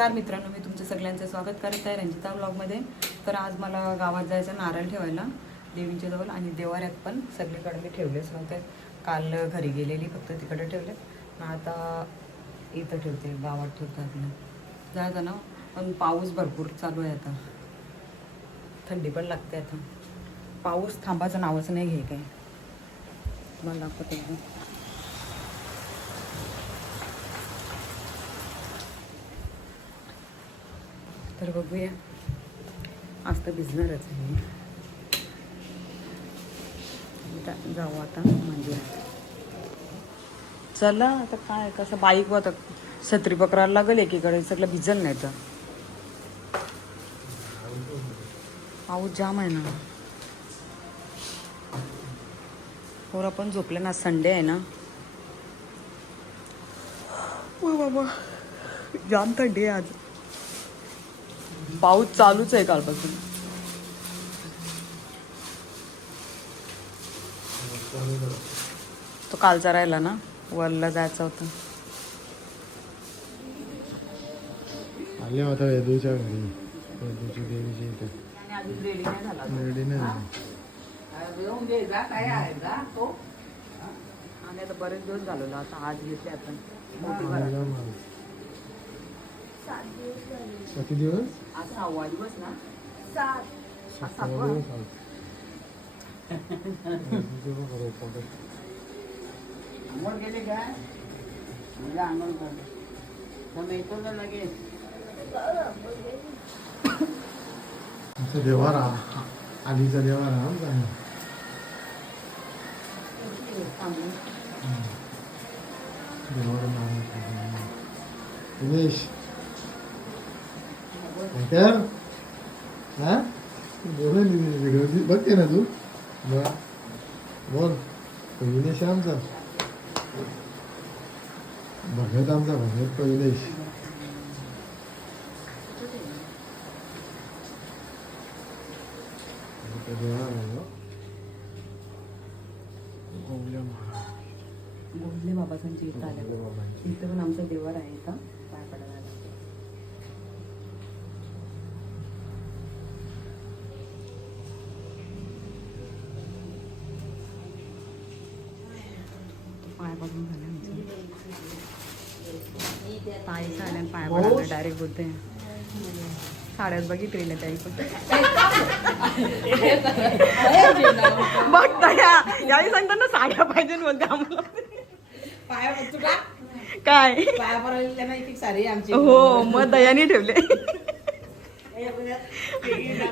नमस्कार मित्रांनो, मी तुमचं सगळ्यांचं स्वागत करत आहे रंजिता ब्लॉगमध्ये. तर आज मला गावात जायचं नारळ ठेवायला देवींच्या जवळ, आणि देवाऱ्यात पण सगळीकडे मी ठेवलेच नव्हते. काल घरी गेलेली फक्त तिकडे ठेवले, आता इथं ठेवते, गावात ठेवतात ना जायचं ना. पण पाऊस भरपूर चालू आहे आता, थंडी पण लागते आता. पाऊस थांबाचं नावच नाही घे काय. मला दाखवते तर बघूया, आज तर भिजणारच आहे. जाऊ आता मंदिरात. चला आता काय कसं बाईक आता छत्री पकडायला लागेल एकीकडे, सगळं भिजल नाही तर. पाऊस जाम आहे ना. पोरं पण झोपले ना, संडे आहे ना. ओ बाबा, जाम थंडी आहे आज. पाऊस चालूच आहे कालपासून. तो कालचा राहिला ना, वरला जायचं होतं. आले होता वेदूच्या घरी, वेदूची देवीची इथे. रेडी नाही झाली. आणि आता बरेच दिवस झालेलो, आता आज घेतले आपण. किती दिवस? आज 6वा दिवस ना. 7 दिवस. अंघोळ केली काय? म्हणजे अंघोळ करतो तर येतो तर लगेच. आमचा देवारा, आलीचा देवारा आमचा. देवारा उमेश तर हा बोल, बघते ना तू. बोल, पहिलेश आमचा भगत, आमचा भगत पहिलेश. गोंधले बाबासांची इथं आल्या. इथं पण आमचा देवर आहे, इथं पाय पडायला. पाय पडून झाले आमचे. ताईचं आल्या पाय पडायला डायरेक्ट बोलते. साड्यात बघितली ना ताई पण. बघ तया याही सांगताना साड्या पाहिजे बोलते आम्हाला. काय हो, मग दयाने ठेवले.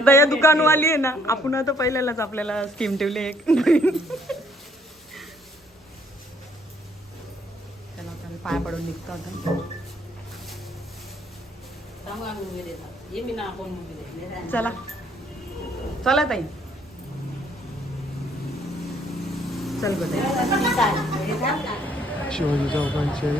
दया दुकानवाली आहे ना, आपण आता पहिल्यालाच आपल्याला स्कीम ठेवली एक. चला आता पाय पडून निघतो आता. चला चला ताई, चल गो शिवाजी चौकांचे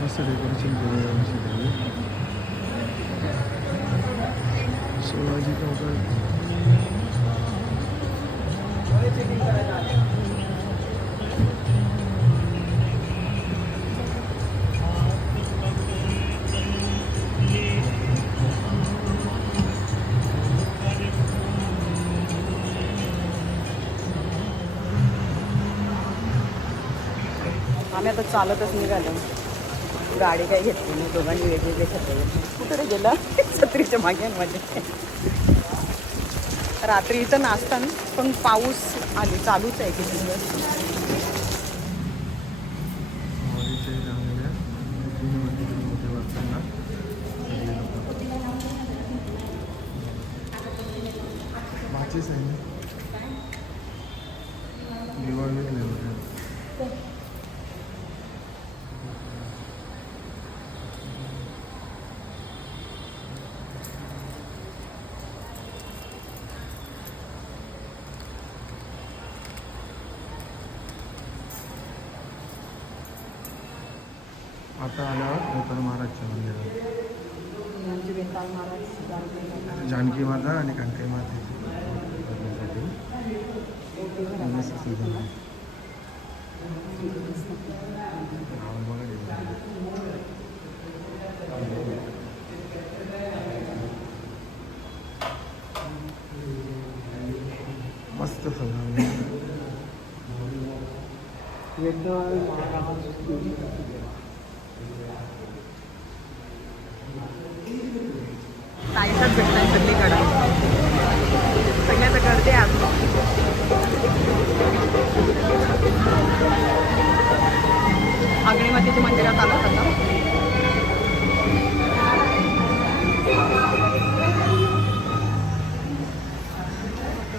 मस्त डेकोरेशन केलं. शिवाजी चौकात आम्ही आता चालतच निघालो. गाडी काही घेतली नाही, दोघांनी वेगवेगळे छत्री घेतले. कुठे गेलं छत्रीच्या मागे मध्ये. रात्रीचं नाचताना पण पाऊस आली चालूच आहे किती दिवस. माचीच आहे ना, दिवाळीच नाही होते. आता आल्यावर बेताल महाराजच्या मंदिरात जानकी माता आणि कणकाई मातेची करण्यासाठी मस्त सगळं साईडच भेटणार सगळीकडे सगळ्याचं गर्दी आहे आज. अग्निमातेच्या मंदिरात आलो आता.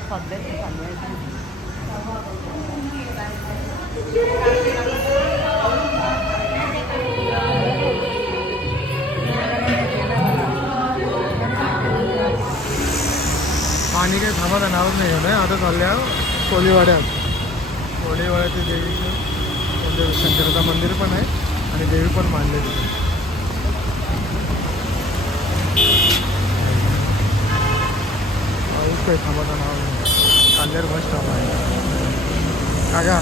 सध्याच चालू आहे. पाणी काही थांबत नावच नाही ना. आता चालल्या कोळीवाड्याचे देवीचं म्हणजे शंकराचं मंदिर पण आहे आणि देवी पण मानले तिथे. पाऊस काही थांबत नाव नाही. कांद्यावर बस स्टॉप आहे काका.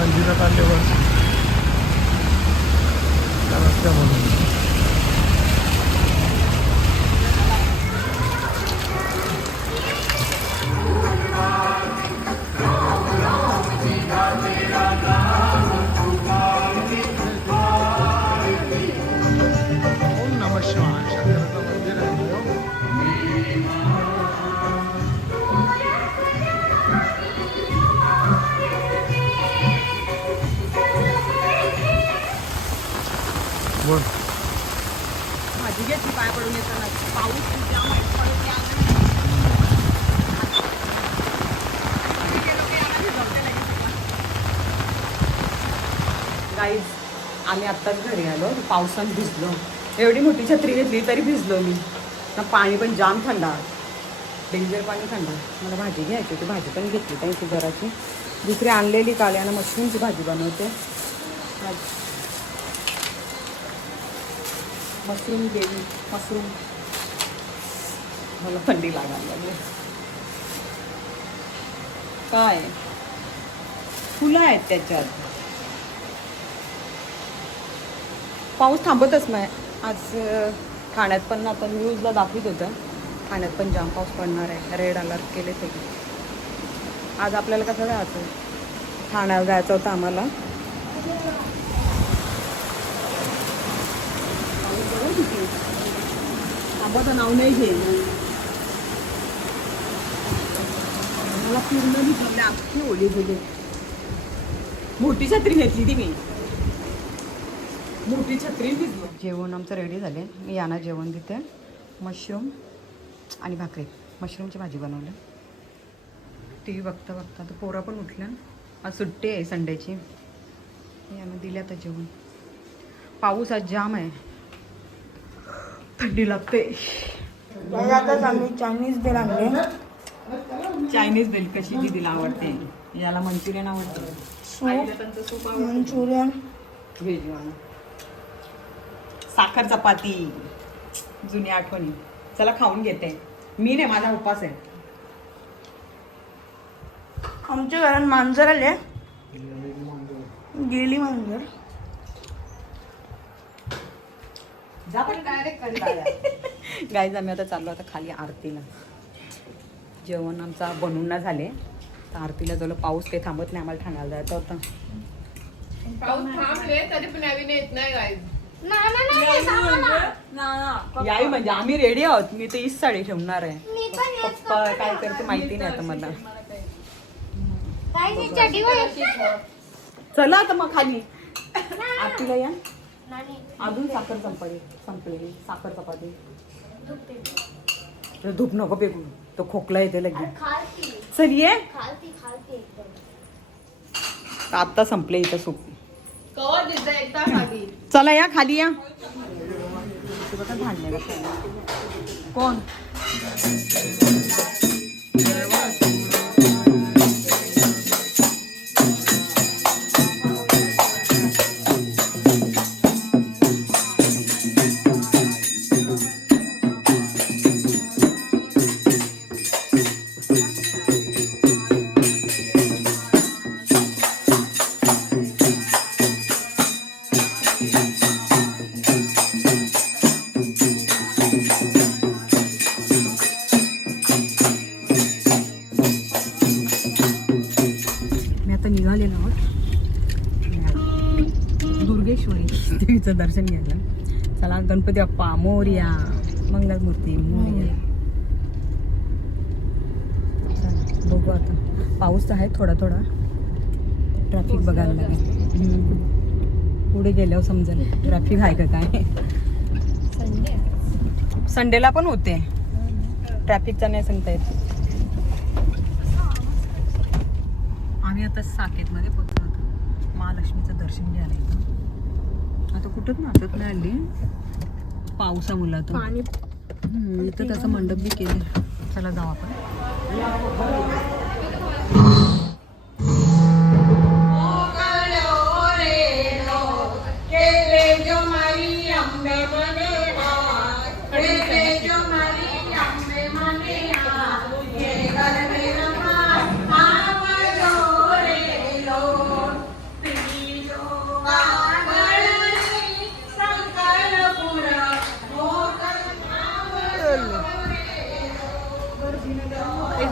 रंजिता कांदे बस रस्त्यामधून. ओम नमः शिवाय. शंकराचं मंदिर आहे बोल. माझी घेतली पाय पडून येताना. पाऊस जाम आहे, पडून या. गाईज आम्ही आत्ताच घरी आलो. पावसात भिजलो. एवढी मोठी छत्री घेतली तरी भिजलो मी ना. पाणी पण जाम थंडा, डेंजर पाणी थंडा. मला भाजी घ्यायची होती, भाजी पण घेतली त्यांची जराची. दुसरी आणलेली काल्यानं मशरूमची भाजी बनवते. मशरूम देवी मशरूम. मला थंडी लागायला लागली. काय फुलं आहेत त्याच्यात. पाऊस थांबतच नाही आज. ठाण्यात पण आता न्यूजला दाखवत होतं, ठाण्यात पण जाम पाऊस पडणार आहे. रेड अलर्ट केले सगळे. आज आपल्याला कसं जायचं, ठाण्याला जायचं होतं आम्हाला. थांबाचं नाव नाही घे. मला पूर्ण भिजवले, अख्खी ओली गेली. मोठी छत्री घेतली ती मी, मोठी छत्री भिजली. जेवण आमचं रेडी झाले. मी यांना जेवण देते. मशरूम आणि भाकरी. मशरूमची भाजी बनवली. टी व्ही बघता बघता तर पोरा पण उठल्या. आज सुट्टी आहे संडेची. यांना दिल्या तर जेवण. पाऊस आज जाम आहे, थंडी लागते. आताच आम्ही चायनीज बेल आणले. चायनीज बेल कशी दिदीला आवडते. याला मंचुरियन आवडते. सूप मंचुरियन, व्हेज वाला. साखर चपाती, जुनी आठवणी. चला खाऊन घेते. मी नाही, माझा उपवास आहे. आमच्या घरात मांजर आले. गेली मांजर. गाईज आम्ही आता चाललो आता खाली आरतीला. जेवण आमचा बनवून ना झाले तर आरतीला झालं. पाऊस काही थांबत नाही. आम्हाला ठाण्याला जायचं होतं. पाऊस थांबले तरी पण नवीन येत नाही गाईज. याई म्हणजे आम्ही रेडी आहोत. मी तर हीच साडी ठेवणार आहे. पप्पा काय करते माहिती नाही आता मला. चला आता मग खाली आरतीला या. अजून साखर संपली साखर चपाती. धूप नको पेकू, तो खोकला येते लगेच. चल ये. आता संपले इथं सूप. कवर दिसतं एकदा खाली. चला या खाली या. कोण निघालेलो आहोत दुर्गेश्वरी देवीचं दर्शन घ्यायला. चला गणपती बाप्पा मोरया, मंगलमूर्ती मोरया. चला बघू आता. पाऊस आहे थोडा थोडा. ट्रॅफिक बघायला लागेल. पुढे गेल्यावर समजेल ट्रॅफिक आहे का काय. संडेला पण होते ट्रॅफिकचा नाही सांगता येत. आम्ही आता साकेतमध्ये पोहोचलो होतो महालक्ष्मीचं दर्शन घ्यायला. इथं आता कुठंच नाचत नाही आली पावसामुळे. इथं त्याचं मंडप बी केले. चला जाऊ आपण.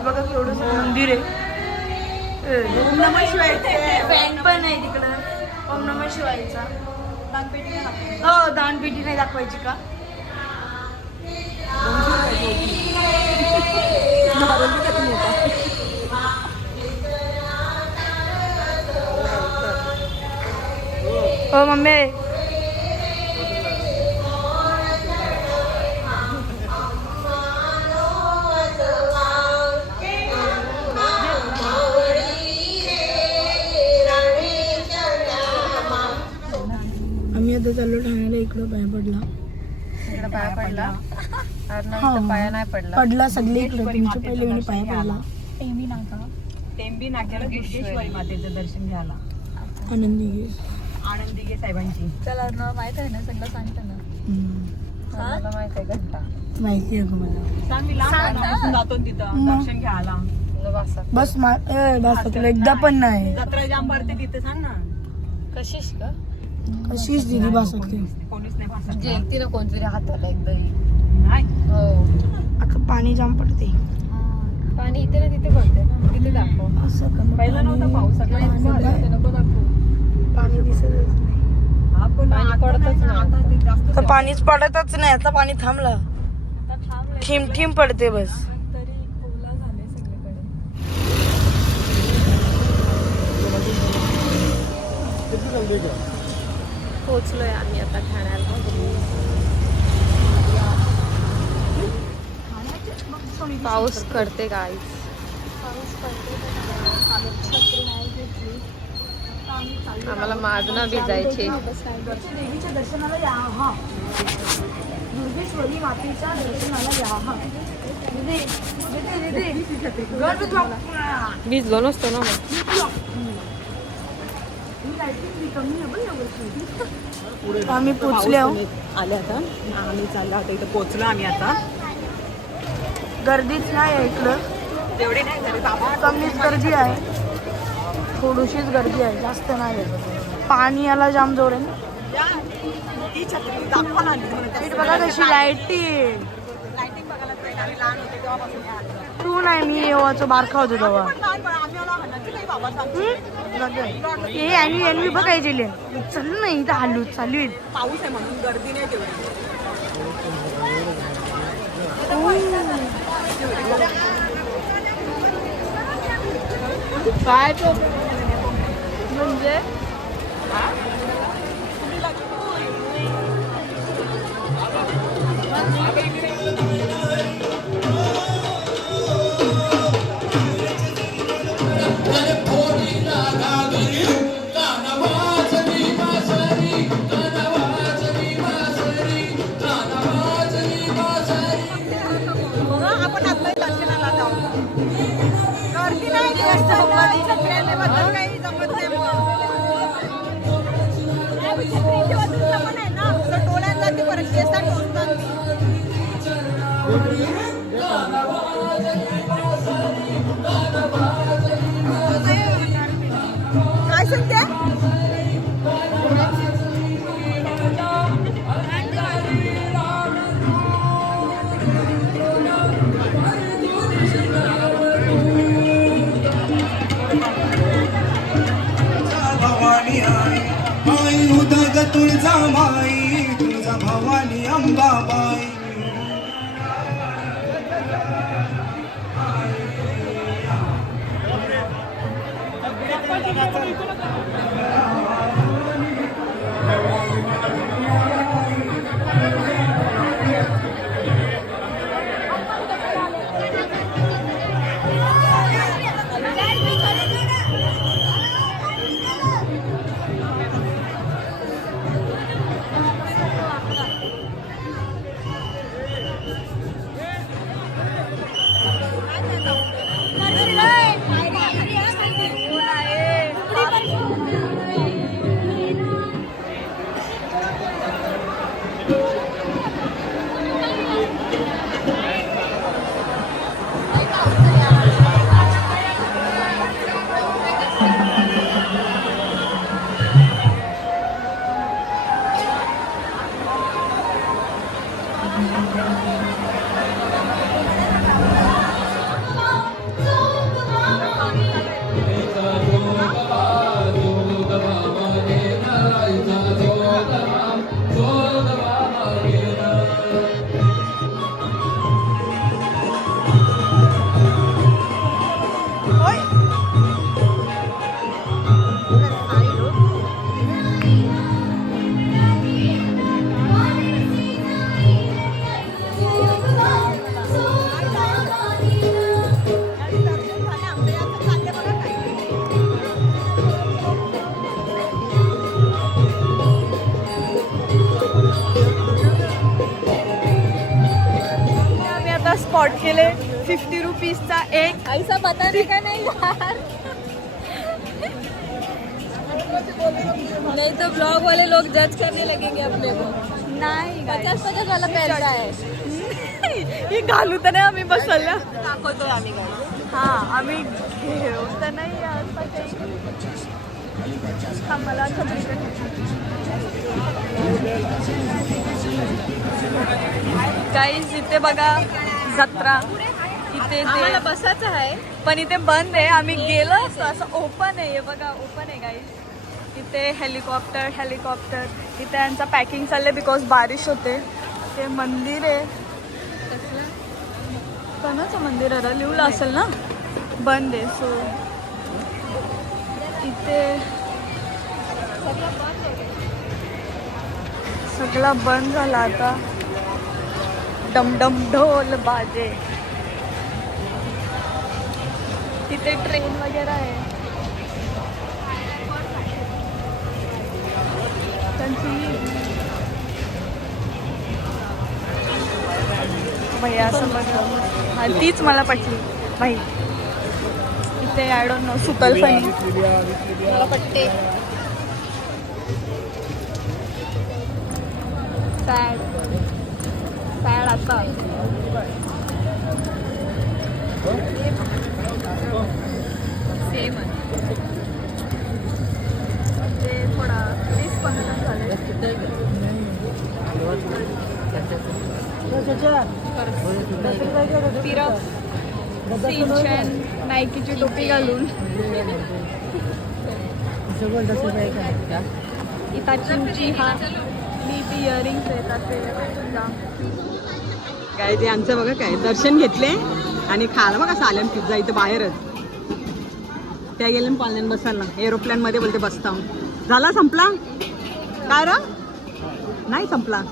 बघा केवढं मंदिर आहे. ओम नमः शिवाय फॅन पण आहे तिकडं. ओम नमः शिवायचा दानपेटी नाही दाखवायची का. हो मम्मी. आम्ही आता चाललो ठाण्याला. इकडं पाय पडला. पाया पडला पाया नाही पडला. पडला सगळे इकडे. तुमच्या पहिले मी पाय पडला. टेंबी नाक्याला दुर्गेश्वरी मातेचं दर्शन घ्यायला. आनंदी घे. आनंदी गे साहेबांची. चला माहित आहे ना सगळं सांगता ना. मला माहित आहे घंटा. माहिती आहे का मला. सांग मी लहान जातो तिथं दर्शन घ्यायला. बस बस तुला एकदा पण नाही. जत्रा जाम भरते तिथे सांग ना. कशीच का कशीच दिदी बस होते. कोणीच नाही भासत. जेलती ना कोणतरी हाताला एकदा. नाही हो आता पाणी जाम पडते. पाणी इथे ना तिथे पडते ना. तिथे दाखव. असं का मग पहिला नव्हता पाऊस सगळं नको दाखव. पाणी दिसतच नाही. पाणी पडतच नाही. तर पाणीच पडतच नाही. आता पाणी थांबलं. ठिम ठिम पडते बस. तरी ओला झाले सगळीकडे. पोहोचलोय आम्ही आता ठाण्याला. पाऊस करते काय. आम्हाला मागणं भिजायचे. देवीच्या दर्शनाला या. हा दुर्गेश्वरी मातेच्या दर्शनाला या. हा भिजलो नसतो ना मग. आम्ही पोचले आहो. आले आता. आम्ही चाललो आता. इथं पोहोचलो आम्ही आता. गर्दीच नाही आहे इकडं. तेवढी नाही झाली बाबा. कमीच गर्दी आहे. थोडीशीच गर्दी आहे. जास्त नाही आहे. पाणी याला जाम जोर आहे ना. ती छत्री दाखवायला आणली मला. लाईट बघा कशी. लाईटिंग लाईटिंग बघायला जाईल. आम्ही लहान होते तेव्हापासून हे आलं. तू नाही मी येवाचं बारखा होतो तेव्हा. आम्ही आलो हाणायची काही बाबा सांगतो. हे आणि बघायचे चालू नाही इथं हल्लू चालू आहे. पाऊस आहे म्हणून गर्दी नाही तेवढी. काय म्हणजे आपण आपल्या दर्शनाला जाऊ. गर्दी नाही दिवस काही जमत नाही. पण आहे ना टोळ्यात जाते परत केसा टोचतात. काय सांगते. तुळजामाई तुळजा भवानी अंबाबाई स्पॉट केले 50 रुपीजचा एक ऐसा पता नहीं का नहीं यार नहीं तो ब्लॉग वाले लोग जज करने लगेंगे अपने को नाही 50 वाला पैसा आहे हे घालू तर नाही आम्ही बसवलं दाखवतो आम्ही हा आम्ही घेऊ तर नाही आम्हाला गाईज इथे बघा जत्रा इथे बसायचं आहे पण इथे बंद आहे आम्ही गेलो असतो असं ओपन आहे हे बघा ओपन आहे गाईज इथे हेलिकॉप्टर इथे यांचा पॅकिंग चाललंय बिकॉज बारिश होते ते मंदिर आहे कोणाचं मंदिर आहे लिहलं असेल ना बंद आहे सो इथे सगळा बंद झाला आता डमडम ढोल बाजे तिथे ट्रेन वगैरे आहे भैया असं बघा हा तीच मला पटली भाई इथे आय डोंट नो सुकल फणी मला पटते सॅड आता सेम ते थोडा 20-15 झाले सिंचन नाईकीची टोपी घालून इताची हा नीट इयरिंग्स येतात काय ते आमचं बघा काय दर्शन घेतले आणि खायला बघा सालन पिझ्झा इथं बाहेरच त्या गेले पालण्यान बसायला एरोप्लेन मध्ये बोलते बसता झाला संपला काय र नाही संपला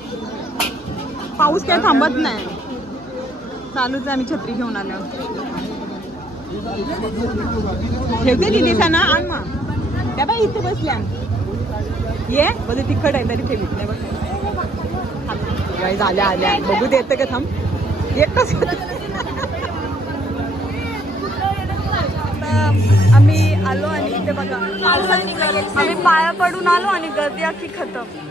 पाऊस काय थांबत नाही चालूच आहे आम्ही छत्री घेऊन आलो ठेवते दिदीचा ना आण मग त्या बाई इथे बसल्या ये बोलते तिखट आहे तरी ठेवीत नाही बघ काही झाल्या आल्या बघू देतं का थांब एकच आम्ही आलो आणि इथे बघा आम्ही पाया पडून आलो आणि गर्दी अख्खी खतम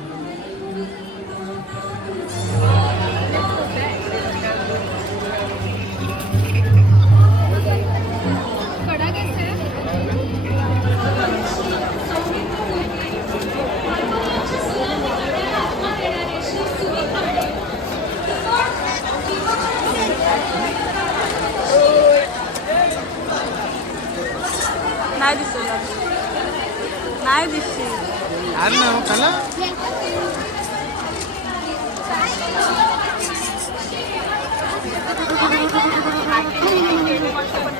नाही दिसत नाही दिसते आण ना मग खाला.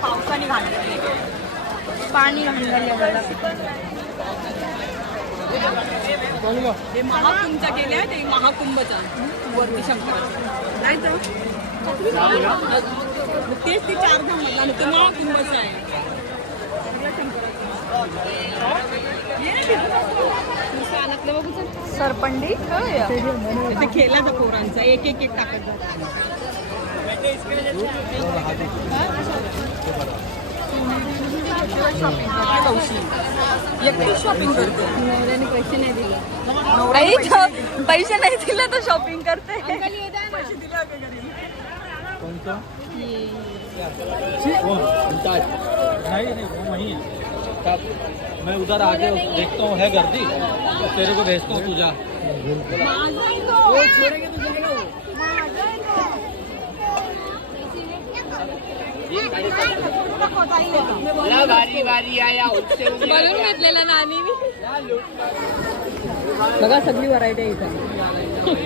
पावसाने घालले पाणी घालून हे महाकुंभच्या केल्या ते महाकुंभच्या वरती शंकराचं नाही तर तेच ते 4 धाम मधला आणि ते महाकुंभचं आहे. सरपंडी ते खेळायचं पोरांचा एक एक एक टाकत जात. एकटी शॉपिंग करते. नवऱ्याने पैसे नाही दिले. पैसे नाही दिले तर शॉपिंग करते. पैसे दिले आगे घरी. नहीं वो वही है. मैं उधर आगे देखता हूँ है गर्दी तो तेरे को भेजता हूँ. तू जा. बारी बारी आया उससे बलून घेतलेला नानीने. बघा सगळी व्हरायटी आहे इथं.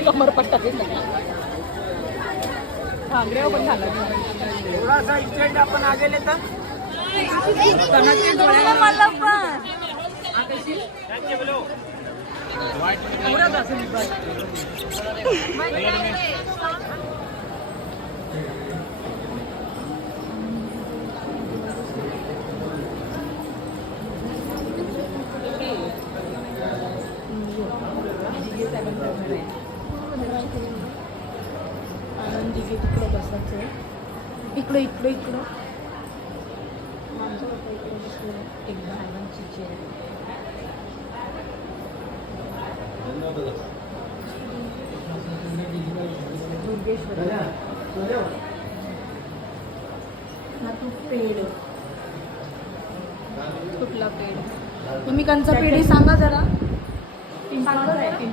कमरपट्टा ते घागऱ्यावर पण घालायचं. थोडासा इकडे आपण आगेले तर मला पण तिकडं बसायचं. इकडं इकडं इकडं एकदा आनंदची चेअर. पेड कुठला पेड. तुम्ही कंचा पेढी सांगा जरा. पिंपळाचं आहे.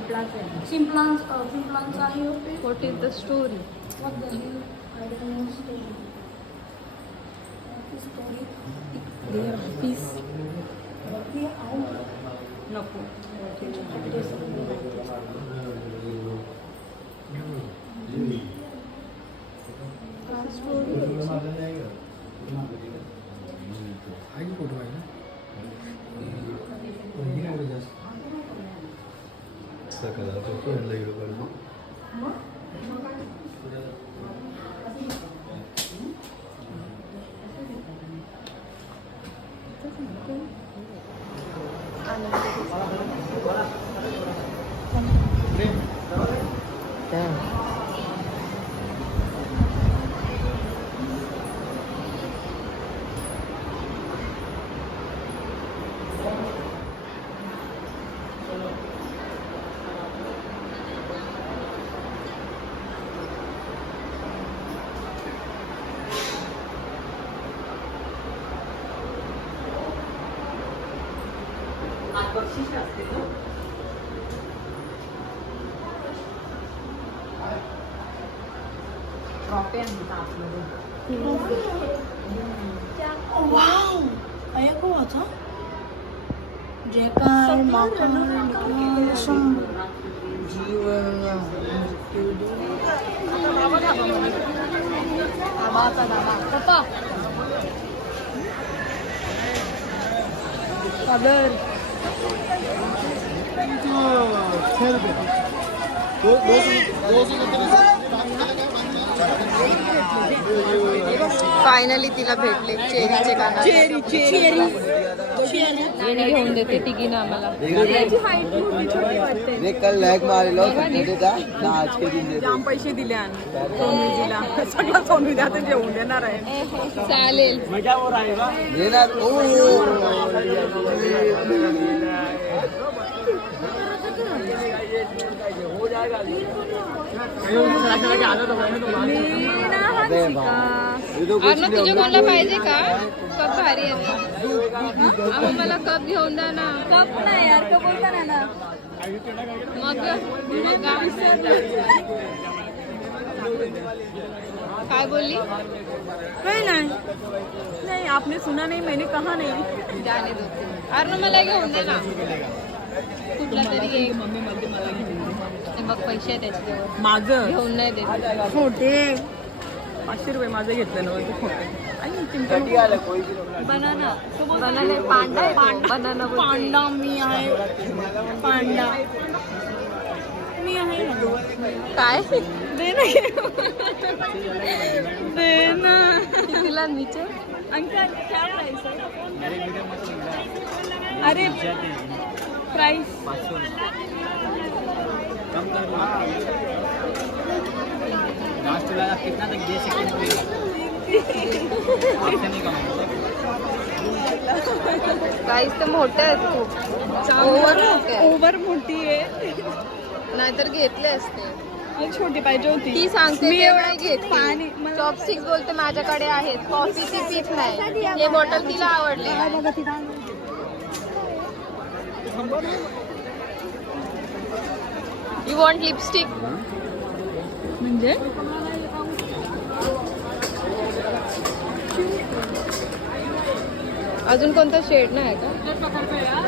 शिंपलांचा आहे हो पेढ. What is the story. What the hell? I don't know story. Story. Their office Here, I know. नको. आई फोटो आहे ना. बक्षीस असते ना. ट्रॉफी आणतात आपल्याला. Wow! Ayah ko aja. Jekar makan jiwa. पप्पा काबर फायनली तिला भेटले चेरीचे गाणं. आणि घेऊन देते तिघीनं आम्हाला. त्याची हाईट मोठी छोटी वाटते. कल लॅग मारेलो देता ना आज के दिन देता. जाम पैसे दिले आणि सोनूजीला सगळं सोनू द्या तर जेवून देणार आहे. चालेल. मजा हो रहा है ना देणार. हो जाएगा. अरे तुझ्या कोणाला पाहिजे का कप भारी आहे. मला कप घेऊन द्या ना. कप नाही यार कप बोलता ना ना. मग काय बोलली. काही नाही आपने सुना नहीं मैंने कहा नहीं. जाने दो. अरे मला घेऊन दे ना. कुठला तरी एक मम्मी मध्ये मला घेऊन बघ पैसे आहे त्याच्याजवळ माझं घेऊन नाही देत खोटे 500 रुपये माझं घेतलं ना ते खोटे banana banana panda banana panda मी आहे पांडा मी आहे काय दे ना दे ना कितीला नीचे अंकल क्या प्राइस है अरे प्राइस कितना तक दे सकते प्राइस तर मोठे आहेत खूप ओव्हर मोठी आहे नाहीतर घेतले असते छोटी पाहिजे होती ती सांगते मी ते एवढं नाही घेतली. पाणी चॉपस्टिक्स बोलते माझ्याकडे आहेत कॉफीची पीत नाही हे बॉटल तिला आवडले यू वॉन्ट लिपस्टिक म्हणजे अजून कोणता शेड नाही का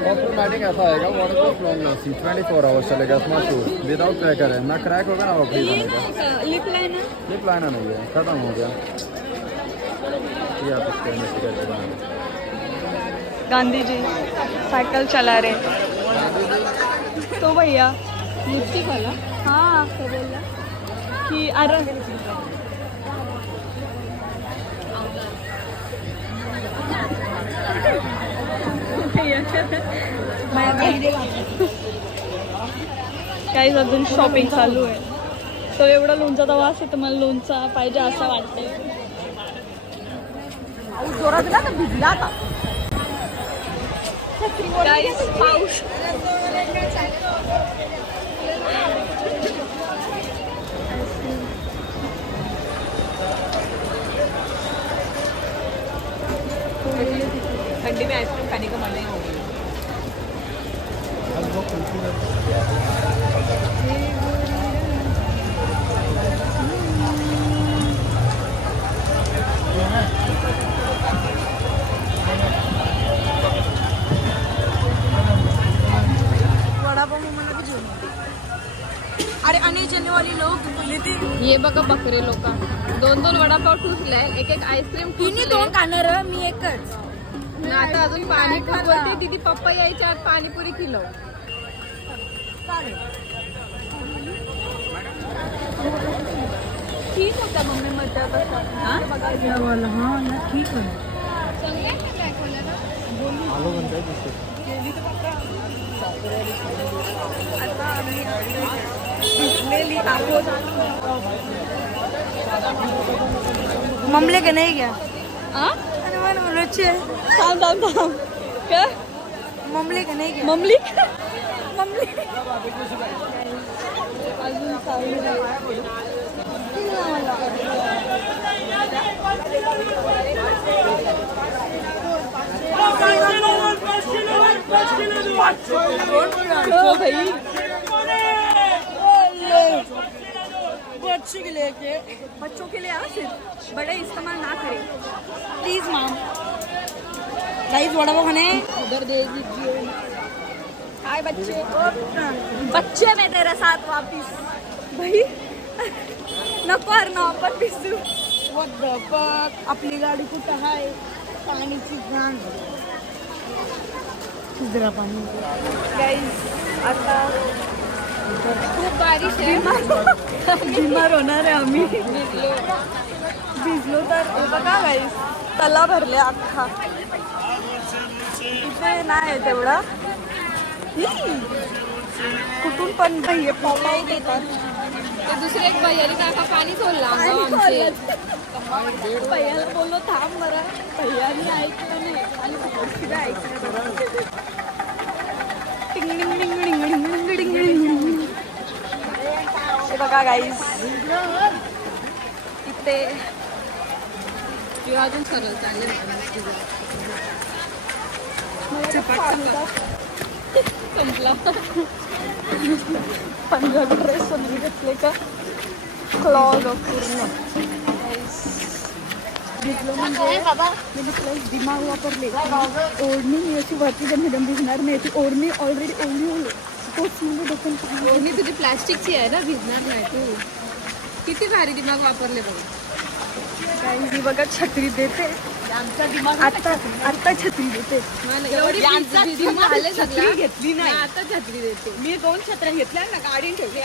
वाटरमेटिक ऐसा आएगा वाटरप्रूफ लॉन्ग लास्टिंग 24 आवर्स चलेगा स्मार्ट शूज विदाउट क्रैकर है ना क्रैक होगा ना वो फ्री बनेगा लिप लाइनर लिप लाइनर नहीं है खत्म हो गया ये आप इसके अंदर से करके बनाना गांधी जी साइकिल चला रहे तो भैया लिपस्टिक वाला हाँ क्या बोल रहा कि अरे काही अजून शॉपिंग चालू आहे तो एवढा लोणचा वास आहे तर मला लोणचा पाहिजे असं वाटतंय जोरात ना भिजला आता गाईस पाऊस ठंडी में आइसक्रीम खाने का मन नहीं होगा वडापाव मला भी घेऊन अरे आणि वाली लोक लेते ये बघा बकरे लोक 2-2 वडापाव ठुसलाय एक आईस्क्रीम तिने दोन खाणार मी एकच आता अजून पाणी बोलते तिथे पप्पा यायच्या आत पाणीपुरी किलो ठीक होता मम्मी मध्ये बघा हाँ ना ठीक है आलू बनता है जिससे ममले का नहीं क्या हाँ अरे मैंने बोला अच्छे थांब क्या ममले का नहीं क्या ममली ममले अजून ओ भाई बच्चों के लिए बच्चों के लिए सिर्फ बड़े इस्तेमाल ना करें प्लीज मैम गाइस वड़ा खाने उधर दे दीजिए हाय बच्चे बच्चे में तेरे साथ वापिस भाई नको ना आपण पिसू आपली गाडी कुठं आहे पाणीची घाण जरा पाणी गाईस आता खूप बारिश आहे बिमार होणार आहे आम्ही भिजलो तर हे बघा गाईस तला भरले अख्खा इथे नाही तेवढा कुठून पण भैया पाऊस येतात ते दुसरे एक भैयाने काका पाणी सोडलं आमचे भैयाला बोललो थांब बरं भैयाने ऐकलं नाही आणि तिकडे ऐकलं टिंग टिंग टिंग टिंग टिंग टिंग टिंग टिंग. हे बघा गाईस इथे किंवा अजून सरळ चालेल संपला पंजाबी ड्रेस वगैरे घेतले का क्लॉग पूर्ण भिजलो म्हणजे मी प्लस दिमाग वापरले. ओढणी मी अशी वरती जम भिजणार नाही. ती ओढणी ऑलरेडी ओढली तोच म्हणजे डोकं ओढणी तुझी प्लास्टिकची आहे ना, भिजणार नाही तू. किती भारी दिमाग वापरले बघा. काही बघा छत्री देते. आमचा दिमाग आता छत्री देते. एवढी झाले सगळं घेतली नाही. आता छत्री देते. मी 2 छत्र्या घेतल्या ना, गाडी ठेवली.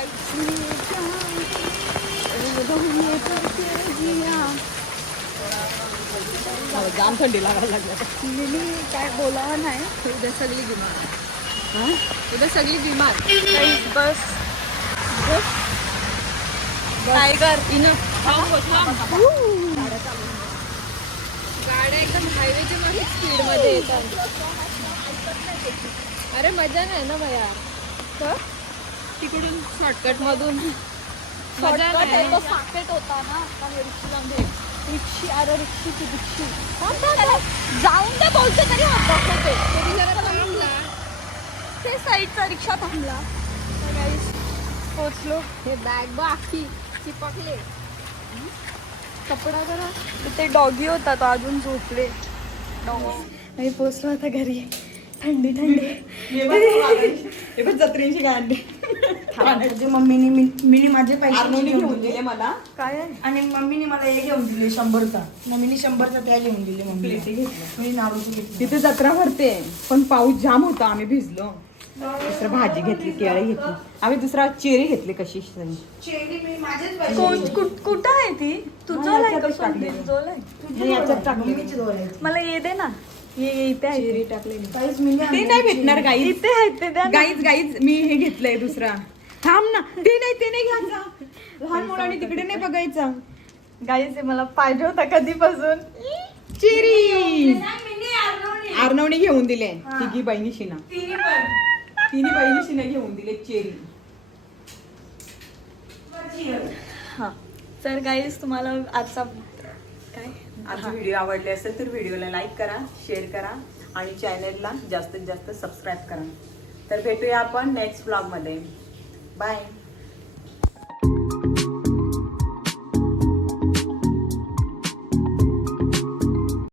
जाम थंडी लागायला लागली. मी काय बोलावं नाही. उद्या सगळी बिमार. उद्या सगळी बिमार. बस टायगर गाड्या एकदम हायवेच्या मध्ये स्पीड मध्ये येतात. अरे मजा नाही ना भया. तिकडून शॉर्टकट मधून मजा नाही. तो साकेट होता ना. आता हे रिक्षी अरे रिक्षी जाऊन ते बोलते तरी हात दाखवते. तरी जरा थांबला. ते साईडचा रिक्षा थांबला. पोचलो. हे बॅग बघ अख्खी चिपकले. कपडा जरा तिथे डॉगी होता तो अजून झोपले. मी पोचलो आता घरी. थंडी जत्रेची गाडी मम्मीने माझे पैसे आर्नोनी घेऊन दिले मला. काय आहे आणि मम्मीने मला हे घेऊन दिले 100चा. मम्मीने 100चा त्या घेऊन दिले. मम्मीने मी नारूची घेतली. तिथे जत्रा भरते पण पाऊस जाम होता. आम्ही भिजलो. दुसरं भाजी घेतली, केळी घेतली. आम्ही दुसरा चेरी घेतली. कशी चेरी मी माझेच पैसे कुठं आहे ती? तुझं आहे का? याच्यात टाकली. मम्मीची दोन आहेत. मला ये दे ना. ये इथे आहे. चेरी टाकलेली. काहीच मी ते नाही भेटणार गाईज. इथे आहे ते द्या ना. गाईज मी हे घेतलंय दुसरा. थांब ना. ते नाही घ्यायचं. लहान मुलांनी तिकडे नाही बघायचं. गाईस मला पाहिजे होता कधीपासून. चेरी आर्नवने घेऊन दिले. तिघी बहिणीशीना. तिन्ही बहिणीशीना घेऊन दिले चेरी. हा तर गाईस तुम्हाला आजचा काय आजचा व्हिडिओ आवडले असेल तर व्हिडिओला लाईक करा, शेअर करा आणि चॅनलला जास्तीत जास्त सबस्क्राईब करा. तर भेटूया आपण नेक्स्ट ब्लॉगमध्ये. बाय.